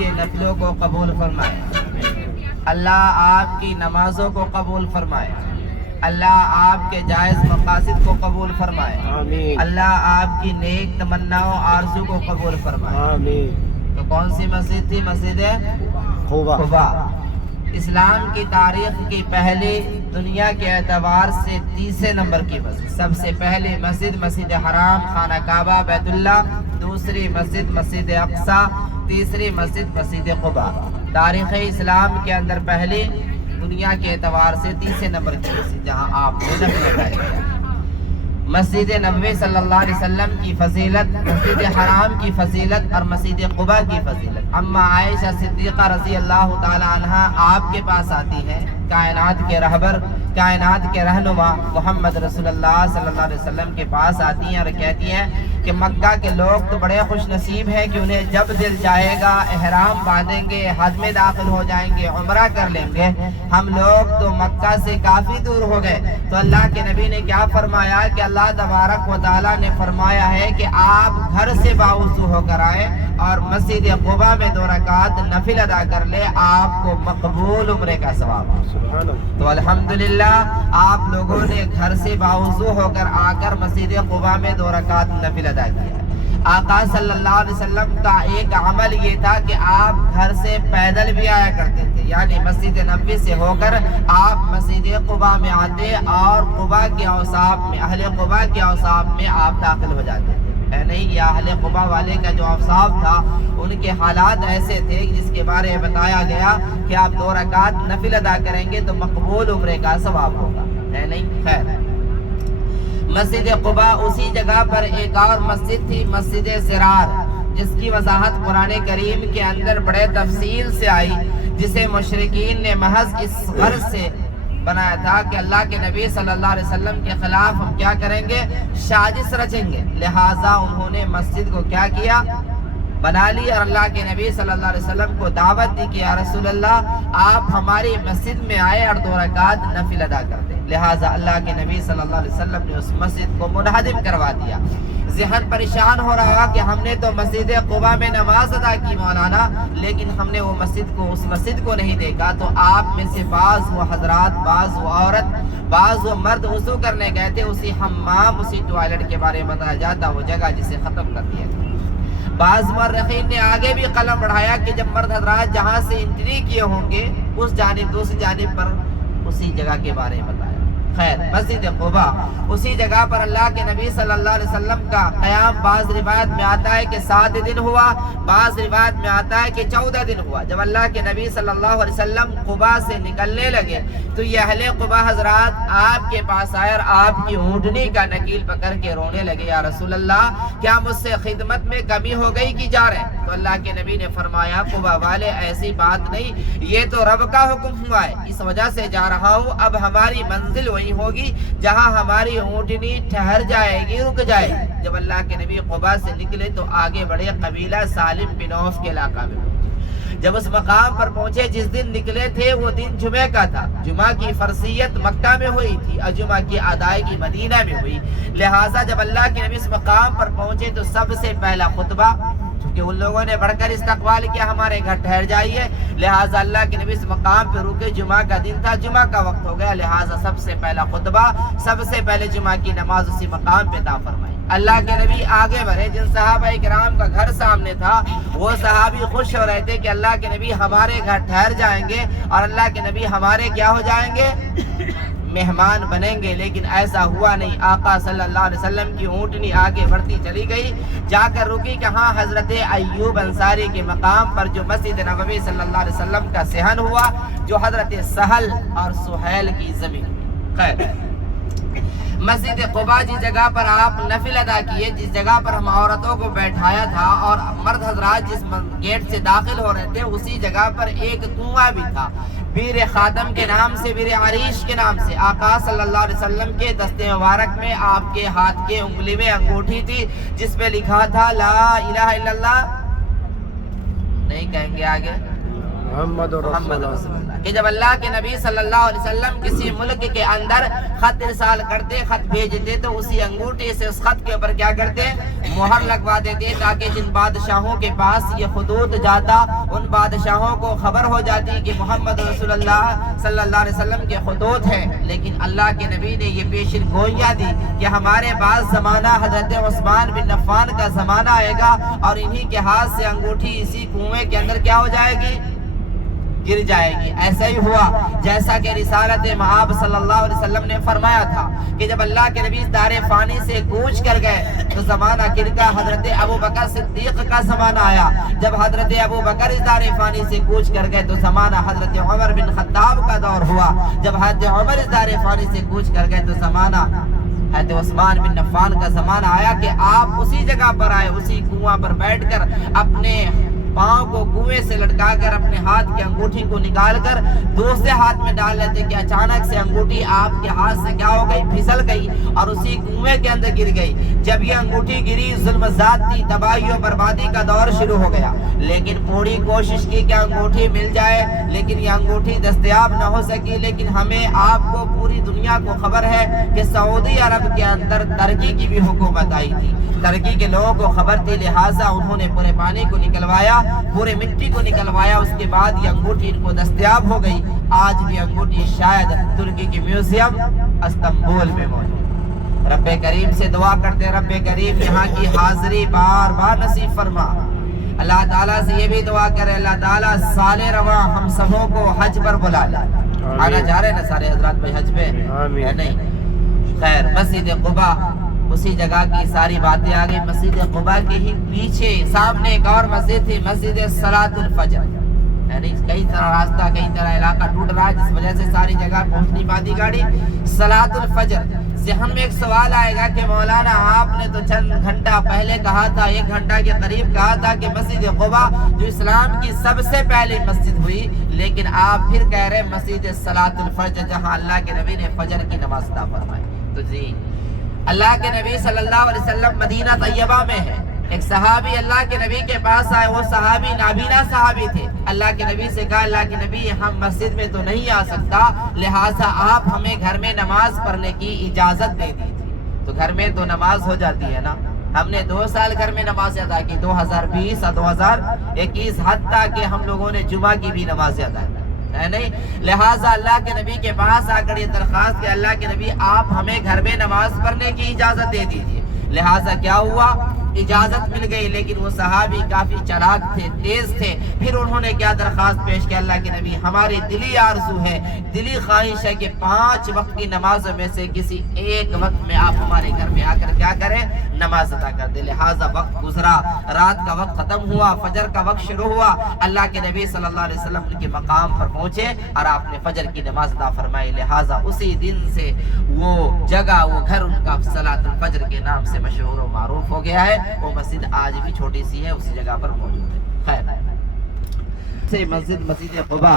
کے نفلوں کو قبول فرمائے، اللہ آپ کی نمازوں کو قبول فرمائے، اللہ آپ کے جائز مقاصد کو قبول فرمائے، آمین، اللہ آپ کی نیک تمناؤں آرزو کو قبول فرمائے۔ آمین۔ تو کون سی مسجد تھی؟ مسجد قباء۔ اسلام کی تاریخ کی پہلی، دنیا کے اعتبار سے تیسرے نمبر کی مسجد، سب سے پہلی مسجد مسجد حرام خانہ کعبہ بیت اللہ، دوسری مسجد مسجد اقصی، تیسری مسجد مسجد قباء۔ تاریخ اسلام کے اندر پہلی، دنیا کے اعتبار سے تیسرے نمبر کی مسجد جہاں آپ نے نفل ادا کیا۔ مسجد نبوی صلی اللہ علیہ وسلم کی فضیلت، مسجد حرام کی فضیلت اور مسجد قباء کی فضیلت۔ اما عائشہ صدیقہ رضی اللہ تعالی عنہا آپ کے پاس آتی ہیں، کائنات کے رہبر، کائنات کے رہنما محمد رسول اللہ صلی اللہ علیہ وسلم کے پاس آتی ہیں اور کہتی ہیں کہ مکہ کے لوگ تو بڑے خوش نصیب ہیں کہ انہیں جب دل چاہے گا احرام باندھیں گے، حج میں داخل ہو جائیں گے، عمرہ کر لیں گے، ہم لوگ تو مکہ سے کافی دور ہو گئے۔ تو اللہ کے نبی نے کیا فرمایا کہ اللہ تبارک و تعالیٰ نے فرمایا ہے کہ آپ گھر سے باوضو ہو کر آئیں اور مسجد قباء میں 2 رکعت نفل ادا کر لے، آپ کو مقبول عمرے کا ثواب۔ تو الحمدللہ آپ لوگوں نے گھر سے باوضو ہو کر آ کر مسجد قباء میں 2 رکعت نفل ادا کیا۔ آقا صلی اللہ علیہ وسلم کا ایک عمل یہ تھا کہ آپ گھر سے پیدل بھی آیا کرتے تھے، یعنی مسجد نبوی سے ہو کر آپ مسجد قباء میں آتے اور قباء کے اوصاف میں، اہل قباء کے اوصاف میں آپ داخل ہو جاتے تھے۔ ہے نہیں کہ اہل قباء والے کا جو اوصاف تھا ان کے حالات ایسے تھے جس کے بارے میں بتایا گیا کہ آپ 2 رکعت نفل ادا کریں گے تو مقبول عمرے کا ثواب ہوگا۔ ہے نہیں؟ خیر، مسجد قباء اسی جگہ پر ایک اور مسجد تھی، مسجد ضرار، جس کی وضاحت قرآن کریم کے اندر بڑے تفصیل سے آئی، جسے مشرکین نے محض اس غرض سے بنایا تھا کہ اللہ کے نبی صلی اللہ علیہ وسلم کے خلاف ہم کیا کریں گے، سازش رچیں گے، لہٰذا انہوں نے مسجد کو کیا کیا، بنا لی اور اللہ کے نبی صلی اللہ علیہ وسلم کو دعوت دی کہ یا رسول اللہ آپ ہماری مسجد میں آئے اور 2 رکعت نفل ادا کر دیں۔ لہٰذا اللہ کے نبی صلی اللہ علیہ وسلم نے اس مسجد کو منہدم کروا دیا۔ ذہن پریشان ہو رہا کہ ہم نے تو مسجد قباء میں نماز ادا کی مولانا، لیکن ہم نے وہ اس مسجد کو نہیں دیکھا۔ تو آپ میں سے بعض وہ حضرات، بعض وہ عورت، بعض وہ مرد وضو کرنے گئے تھے، اسی حمام، اسی ٹوائلٹ کے بارے میں بتایا جاتا وہ جگہ جسے ختم کر دیا گیا۔ بعض مورخین نے آگے بھی قلم بڑھایا کہ جب مرد حضرات جہاں سے انٹری کیے ہوں گے اس جانب، دوسری جانب پر اسی جگہ کے بارے میں بتایا۔ خیر، مسجد قباء اسی جگہ پر اللہ کے نبی صلی اللہ علیہ وسلم کا قیام بعض روایت میں آتا ہے کہ 7 دن ہوا، بعض روایت میں آتا ہے کہ 14 دن ہوا۔ جب اللہ کے نبی صلی اللہ علیہ وسلم قباء سے نکلنے لگے تو یہ اہل قباء حضرات آپ کے پاس آئے اور آپ کی اونٹنی کا نکیل پکڑ کے رونے لگے، یا رسول اللہ کیا مجھ سے خدمت میں کمی ہو گئی کہ جا رہے ہیں؟ تو اللہ کے نبی نے فرمایا قباء والے ایسی بات نہیں، یہ تو رب کا حکم ہوا ہے، اس وجہ سے جا رہا ہوں، اب ہماری منزل وہی ہوگی جہاں ہماری اونٹنی ٹھہر جائے گی، رک جائے گی۔ جب اللہ کے نبی قباء سے نکلے تو آگے بڑے قبیلہ سالم بن عوف کے علاقہ میں پہنچے۔ جب اس مقام پر پہنچے جس دن نکلے تھے وہ دن جمعہ کا تھا، جمعہ کی فرضیت مکہ میں ہوئی تھی اور جمعہ کی ادائیگی مدینہ میں ہوئی، لہٰذا جب اللہ کے نبی اس مقام پر پہنچے تو سب سے پہلا خطبہ، کہ ان لوگوں نے بڑھ کر استقبال کیا ہمارے گھر ٹھہر جائیے، لہٰذا اللہ کے نبی اس مقام پہ رکے، جمعہ کا دن تھا، جمعہ کا وقت ہو گیا، لہٰذا سب سے پہلا خطبہ، سب سے پہلے جمعہ کی نماز اسی مقام پہ عطا فرمائی۔ اللہ کے نبی آگے بڑھے، جن صحابہ کرام کا گھر سامنے تھا وہ صحابی خوش ہو رہے تھے کہ اللہ کے نبی ہمارے گھر ٹھہر جائیں گے اور اللہ کے نبی ہمارے کیا ہو جائیں گے، مہمان بنیں گے، لیکن ایسا ہوا نہیں۔ آقا صلی اللہ علیہ وسلم کی اونٹنی آگے بڑھتی چلی گئی، جا کر رکی کہاں، حضرت ایوب انصاری کے مقام پر جو مسجد نبوی صلی اللہ علیہ وسلم کا صحن ہوا، جو حضرت سہل اور سہیل کی زمین۔ خیر، مسجد قباء جس جگہ پر آپ نفل ادا کیے، جس جگہ پر ہم عورتوں کو بیٹھایا تھا اور مرد حضرات جس گیٹ سے داخل ہو رہے تھے، اسی جگہ پر ایک کنواں بھی تھا، بیر خاتم کے نام سے، بیر عریش کے نام سے۔ آقا صلی اللہ علیہ وسلم کے دست مبارک میں آپ کے ہاتھ کے انگلی میں انگوٹھی تھی جس پہ لکھا تھا لا الہ الا اللہ، نہیں کہیں گے آگے، محمد رسول اللہ۔ کہ جب اللہ کے نبی صلی اللہ علیہ وسلم کسی ملک کے اندر خط ارسال کرتے، خط بھیجتے، تو اسی انگوٹھی سے اس خط کے اوپر کیا کرتے؟ مہر لگوا دیتے، تاکہ جن بادشاہوں کے پاس یہ خطوط جاتا ان بادشاہوں کو خبر ہو جاتی کہ محمد رسول اللہ صلی اللہ علیہ وسلم کے خطوط ہیں۔ لیکن اللہ کے نبی نے یہ پیشن گوئیاں دی کہ ہمارے پاس زمانہ حضرت عثمان بن عفان کا زمانہ آئے گا اور انہی کے ہاتھ سے انگوٹھی اسی کنویں کے اندر کیا ہو جائے گی؟ گر جائے گی۔ ایسا ہی ہوا جیسا کہ رسالت مآب صلی اللہ علیہ وسلم نے فرمایا تھا کہ جب اللہ کے نبی دار فانی سے کوچ کر گئے تو زمانہ گرگا حضرت ابو بکر صدیق کا زمانہ آیا۔ جب حضرت ابو بکر دار فانی سے کوچ کر گئے تو زمانہ حضرت عمر بن خطاب کا دور ہوا۔ جب حضرت عمر دار فانی سے کوچ کر گئے تو زمانہ حضرت عثمان بن عفان کا زمانہ آیا کہ آپ اسی جگہ پر آئے، اسی کنواں پر بیٹھ کر اپنے پاؤں کو کنویں سے لٹکا کر اپنے ہاتھ کی انگوٹھی کو نکال کر دوسرے ہاتھ میں ڈال لیتے کہ اچانک سے انگوٹھی آپ کے ہاتھ سے کیا ہو گئی؟ پھسل گئی اور اسی کنویں کے اندر گر گئی۔ جب یہ انگوٹھی گری ظلم ذاتی تباہی و بربادی کا دور شروع ہو گیا، لیکن پوری کوشش کی کہ انگوٹھی مل جائے، لیکن یہ انگوٹھی دستیاب نہ ہو سکی۔ لیکن ہمیں آپ کو پوری دنیا کو خبر ہے کہ سعودی عرب کے اندر ترکی کی بھی حکومت آئی تھی، ترکی کے لوگوں کو خبر تھی، لہٰذا انہوں نے پورے پانی کو نکلوایا، پورے مٹی کو نکلوایا، اس کے بعد یہ انگوٹھی ان کو دستیاب ہو گئی۔ آج بھی انگوٹھی شاید ترکی کی میوزیم استنبول میں موجود۔ رب کریم سے دعا کرتے رب کریم یہاں کی حاضری بار بار نصیب فرما۔ اللہ تعالیٰ سے یہ بھی دعا کرے اللہ تعالیٰ سال رواں ہم سبوں کو حج پر بلا لے۔ آنا چاہ رہے نا سارے حضرات بھائی حج پہ؟ نہیں خیر، مسجد قباء اسی جگہ کی ساری باتیں آ گئی۔ مسجد قباء کے ہی پیچھے سامنے ایک اور مسجد تھی، مسجد صلاۃ الفجر، یعنی کئی طرح راستہ کئی طرح علاقہ ٹوٹ رہا ہے جس وجہ سے ساری جگہ پہنچ نہیں پاتی گاڑی۔ صلاۃ الفجر ذہن میں ایک سوال آئے گا کہ مولانا آپ نے تو چند گھنٹہ پہلے کہا تھا، 1 گھنٹہ کے قریب کہا تھا کہ مسجد قباء جو اسلام کی سب سے پہلی مسجد ہوئی، لیکن آپ پھر کہہ رہے مسجد صلاۃ الفجر جہاں اللہ کے نبی نے فجر کی نماز ادا فرمائی۔ تو جی اللہ کے نبی صلی اللہ علیہ وسلم مدینہ طیبہ میں ہے، ایک صحابی اللہ کے نبی کے پاس آئے، وہ صحابی نابینا صحابی تھے۔ اللہ کے نبی سے کہا اللہ کے نبی ہم مسجد میں تو نہیں آ سکتا، لہٰذا آپ ہمیں گھر میں نماز پڑھنے کی اجازت دے دیجیے۔ تو گھر میں تو نماز ہو جاتی ہے نا، ہم نے 2 سال گھر میں نماز ادا کی، 2020 اور 2021، حتیٰ کہ ہم لوگوں نے جمعہ کی بھی نماز ادا کی ہے نہیں۔ لہٰذا اللہ کے نبی کے پاس آ کر یہ درخواست کہ اللہ کے نبی آپ ہمیں گھر میں نماز پڑھنے کی اجازت دے دیجیے۔ لہٰذا کیا ہوا؟ اجازت مل گئی، لیکن وہ صحابی کافی چلاک تھے، تیز تھے۔ پھر انہوں نے کیا درخواست پیش کی اللہ کے نبی ہماری دلی آرزو ہے، دلی خواہش ہے کہ 5 وقت کی نمازوں میں سے کسی ایک وقت میں آپ ہمارے گھر میں آ کر کیا کریں؟ نماز ادا کر دیں۔ لہٰذا وقت گزرا، رات کا وقت ختم ہوا، فجر کا وقت شروع ہوا، اللہ کے نبی صلی اللہ علیہ وسلم ان کے مقام پر پہنچے اور آپ نے فجر کی نماز ادا فرمائی۔ لہٰذا اسی دن سے وہ جگہ، وہ گھر ان کا صلاۃ الفجر کے نام سے مشہور و معروف ہو گیا ہے۔ وہ مسجد آج بھی چھوٹی سی ہے، اسی جگہ پر موجود ہے۔ خیر سے مسجد قباء